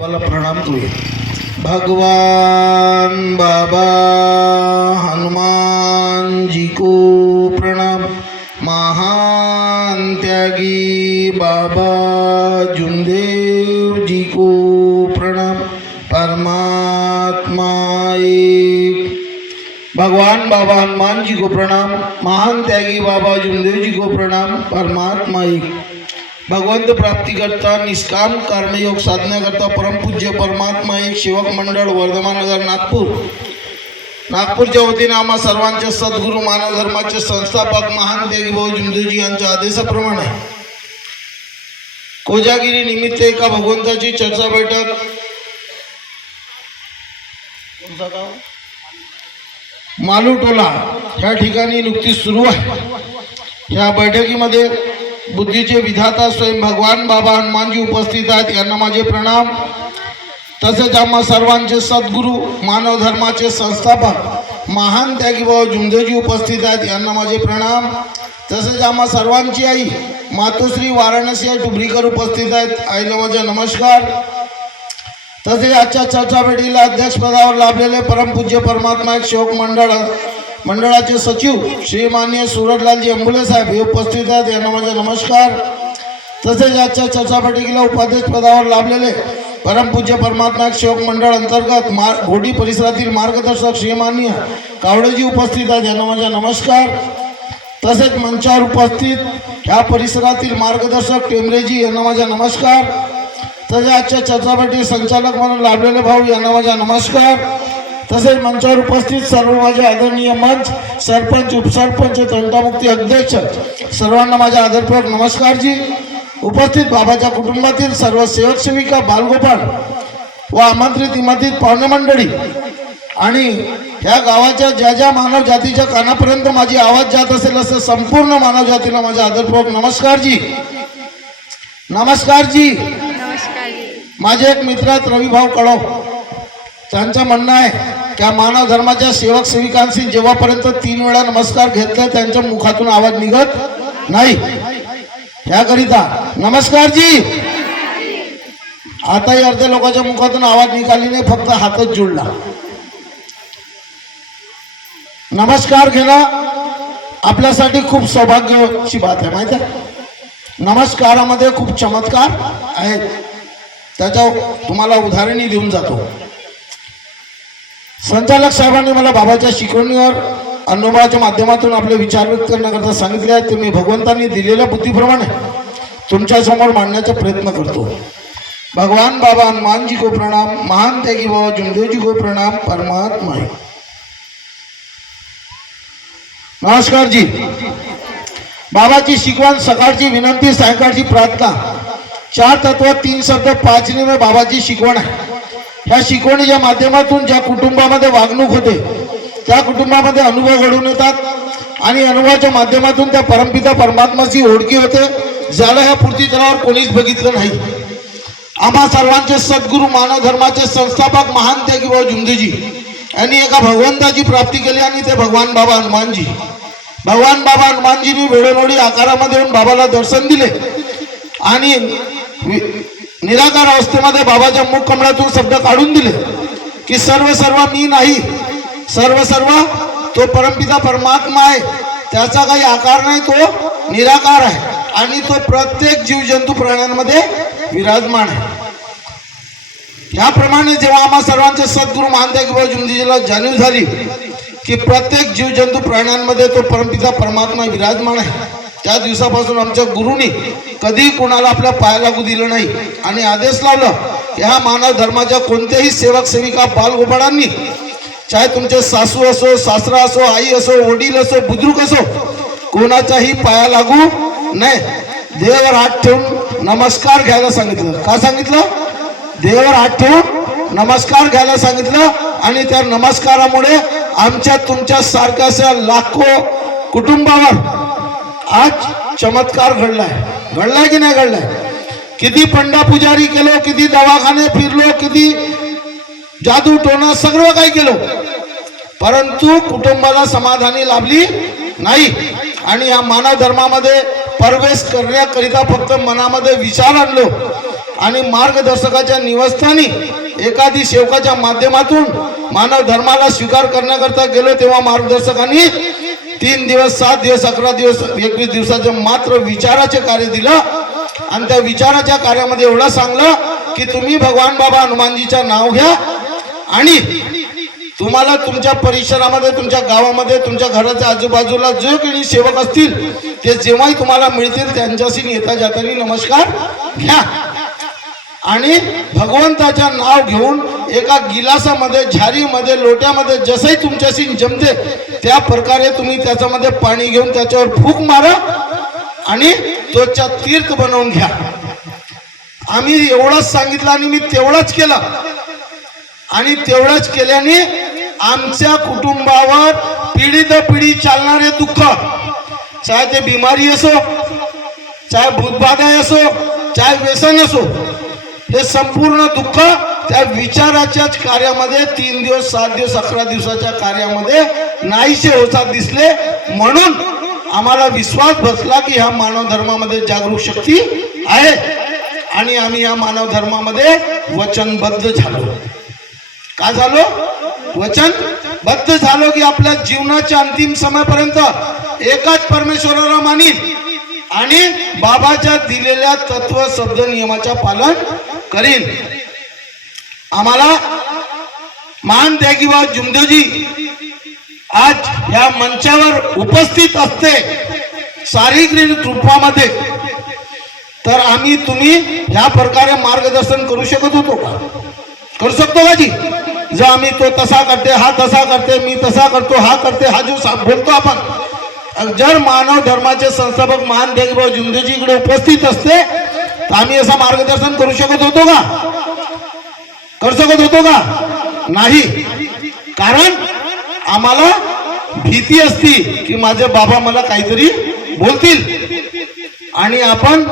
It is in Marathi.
बाबाला प्रणाम करूया भगवान बाबा, हनुमान जी को प्रणाम। महान त्यागी बाबा जुमदेव जी को प्रणाम। परमात्मा एक। भगवान बाबा हनुमान जी को प्रणाम। महान त्यागी बाबा जुमदेव जी को प्रणाम। परमात्मा एक। भगवंत प्राप्तीकरता निष्काम कर्मयोग साधण्याकरता परमपूज्य परमात्मा एक सेवक मंडळ वर्धमान नगर नागपूर. नागपूरच्या वतीने आम्हा सर्वांचे सद्गुरू मानव धर्माचे संस्थापक महान देवीभाऊ जुमदेवजी यांच्या आदेशाप्रमाणे. कोजागिरी निमित्त एका भगवंताची चर्चा बैठक. कोणता गाव? मालूटोला. ठिकाणी नुकतीच सुरू आहे. या बैठकीमध्ये बुद्धीचे विधाता स्वयं भगवान बाबा हनुमानजी उपस्थित आहेत यांना माझे प्रणाम. तसेच आम्हा सर्वांचे सद्गुरू मानव धर्माचे संस्थापक महान त्यागी भाऊ जुमदेवजी उपस्थित आहेत यांना माझे प्रणाम. तसेच आम्हा सर्वांची आई मातोश्री वाराणसी आई टुबरीकर उपस्थित आहेत आईला माझे नमस्कार. तसेच आजच्या चर्चापेटीला अध्यक्षपदावर लाभलेले परमपूज्य परमात्मा एक शोक मंडळ मंडळाचे सचिव श्रीमान्य सुरजलालजी अंबुले साहेब हे उपस्थित आहेत. यांना माझा नमस्कार. तसेच आजच्या चर्चा उपाध्यक्ष पदावर लाभलेले परमपूज्य परमात्मा शिवक सेवक मंडळ अंतर्गत मार घोडी परिसरातील मार्गदर्शक श्रीमान्य कावडेजी उपस्थित आहेत. यांना माझा नमस्कार. तसेच मंचावर उपस्थित ह्या परिसरातील मार्गदर्शक टेमरेजी यांना माझा नमस्कार. तसेच आजच्या चर्चापटी संचालक म्हणून लाभलेले भाऊ यांना माझा नमस्कार. तसेच मंचावर उपस्थित सर्व माझे आदरणीय मंच सरपंच उपसरपंच तंटामुक्ती अध्यक्ष सर्वांना माझा आदरपूर्वक नमस्कारजी. उपस्थित बाबाच्या कुटुंबातील सर्व सेवक सेविका बालगोपाळ व आमंत्रित इमातीत पाहुणे मंडळी आणि ह्या गावाच्या ज्या ज्या मानव जातीच्या कानापर्यंत माझी आवाज जात असेल असं संपूर्ण मानव जातीला माझा आदरपूर्वक नमस्कारजी. नमस्कारजी. नमस्कार जी माझे एक मित्र आहेत रविभाऊ कळव त्यांचं म्हणणं आहे की मानव धर्माच्या सेवक सेविकांशी जेव्हापर्यंत तीन वेळा नमस्कार घेतले त्यांच्या मुखातून आवाज निघत नाही. याकरिता नमस्कार जी आताही अर्ध्या लोकांच्या मुखातून आवाज निघाली नाही फक्त हातच जुळला. नमस्कार घेणं आपल्यासाठी खूप सौभाग्याची बात आहे माहिती आहे? नमस्कारामध्ये खूप चमत्कार आहेत. त्याच्या तुम्हाला उदाहरणही देऊन जातो. संचालक साहेबांनी मला बाबाच्या शिकवणीवर अनुभवाच्या माध्यमातून आपले विचार व्यक्त करण्याकरता सांगितले आहेत ते मी भगवंतांनी दिलेल्या बुद्धीप्रमाणे तुमच्यासमोर मांडण्याचा प्रयत्न करतो. भगवान बाबा हनुमानजी को प्रणाम महान त्यागी बाबा जुमदेवजी को प्रणाम परमात्मा नमस्कार जी. बाबाची शिकवण सकाळची विनंती सायंकाळची प्रार्थना चार तत्व तीन शब्द पाच निमे बाबाची शिकवण आहे. ह्या शिकवणीच्या माध्यमातून ज्या कुटुंबामध्ये वागणूक होते त्या कुटुंबामध्ये अनुभव घडून येतात आणि अनुभवाच्या माध्यमातून त्या परमपिता परमात्माची ओळखी होते. ज्याला ह्या पृथ्वी तलावर कोणीच बघितलं नाही. आम्हा सर्वांचे सद्गुरू मानव धर्माचे संस्थापक महान त्यागी भाऊ जुमदेजी यांनी एका भगवंताची प्राप्ती केली आणि ते भगवान बाबा हनुमानजी. भगवान बाबा हनुमानजींनी वेळोवेळी आकारामध्ये येऊन बाबाला दर्शन दिले. आणि निराकार अवस्थेमध्ये बाबाच्या मुख कमळातून शब्द काढून दिले की सर्व सर्व मी नाही. सर्व सर्व तो परमपिता परमात्मा आहे. त्याचा काही आकार नाही तो निराकार आहे. आणि तो प्रत्येक जीवजंतू प्राण्यांमध्ये विराजमान आहे. याप्रमाणे जेव्हा आम्हा सर्वांचे सद्गुरू मानते की जुंदीजीला जाणीव झाली की प्रत्येक जीवजंतू प्राण्यांमध्ये तो परमपिता परमात्मा विराजमान आहे. त्या दिवसापासून आमच्या गुरुनी कधी कोणाला आपल्या पाया लागू दिलं नाही आणि आदेश लावलं ह्या मानव धर्माच्या कोणत्याही सेवक सेविका बालगोपाळांनी चाहे तुमचे सासू असो सासरा असो आई असो वडील असो बुद्रुक असो कोणाच्याही पाया लागू नाही देवावर हात ठेवून नमस्कार घ्यायला सांगितलं. का सांगितलं? देवावर हात ठेवून नमस्कार घ्यायला सांगितलं आणि त्या नमस्कारामुळे आमच्या तुमच्या सारख्याशा लाखो कुटुंबावर आज चमत्कार घडलाय. घडलाय की नाही घडलाय? किती पंडा पुजारी केलो किती दवाखाने फिरलो किती जादू टोना सगळं काही केलं. परंतु कुटुंबाला समाधानी लाभली नाही. आणि या मानव धर्मामध्ये प्रवेश करण्याकरिता फक्त मनामध्ये विचार आणलो. आणि मार्गदर्शकाच्या निवस्थानी एखादी सेवकाच्या माध्यमातून मानव धर्माला स्वीकार करण्याकरता गेलो तेव्हा मार्गदर्शकांनी तीन दिवस सात दिवस अकरा दिवस एकवीस दिवसाचं मात्र विचाराचे कार्य दिलं. आणि त्या विचाराच्या कार्यामध्ये एवढं सांगलं की तुम्ही भगवान बाबा हनुमानजीचं नाव घ्या. आणि तुम्हाला तुमच्या परिसरामध्ये तुमच्या गावामध्ये तुमच्या घराच्या आजूबाजूला जे कोणी सेवक असतील ते जेव्हाही तुम्हाला मिळतील त्यांच्याशी येता जातानी नमस्कार घ्या. आणि भगवंताच्या नाव घेऊन एका गिलासामध्ये झारीमध्ये लोट्यामध्ये जसंही तुमच्याशी जमते त्या प्रकारे तुम्ही त्याच्यामध्ये पाणी घेऊन त्याच्यावर फूक मारा आणि त्वचा तीर्थ बनवून घ्या. आम्ही एवढंच सांगितलं आणि मी तेवढंच केलं. आणि तेवढंच केल्याने आमच्या कुटुंबावर पिढी तर पिढी चालणारे दुःख चाहे ते बिमारी असो चाहे भूतबाधा असो चाहे व्यसन असो हे संपूर्ण दुःख त्या विचाराच्याच कार्यामध्ये तीन दिवस सात दिवस अकरा दिवसाच्या कार्यामध्ये नाहीसे होतात दिसले. म्हणून आम्हाला विश्वास बसला की ह्या मानव धर्मामध्ये जागरूक शक्ती आहे. आणि आम्ही या मानव धर्मामध्ये वचनबद्ध झालो. काय झालो? वचनबद्ध झालो की आपल्या जीवनाच्या अंतिम समयपर्यंत एकाच परमेश्वराला मानित आणि बाबाच्या दिलेल्या तत्व शब्द नियमाच्या पालन करीन आम्हाला मान त्यागीबा जुमदेवजी आज या मंचावर उपस्थित असते शारीरिक रूपामध्ये तर आम्ही तुम्ही ह्या प्रकारे मार्गदर्शन करू शकत होतो का? करू शकतो का जी? जो आम्ही तो तसा करते हा तसा करते मी तसा करतो हा करते हा जो बोलतो आपण. जर मानव धर्माचे संस्थापक महान देगभाऊ जुंदेजी इकडे उपस्थित असते तर आम्ही असं मार्गदर्शन करू शकत होतो का? करू शकत होतो का? नाही. कारण आम्हाला भीती असती की माझे बाबा मला काहीतरी बोलतील. आणि आपण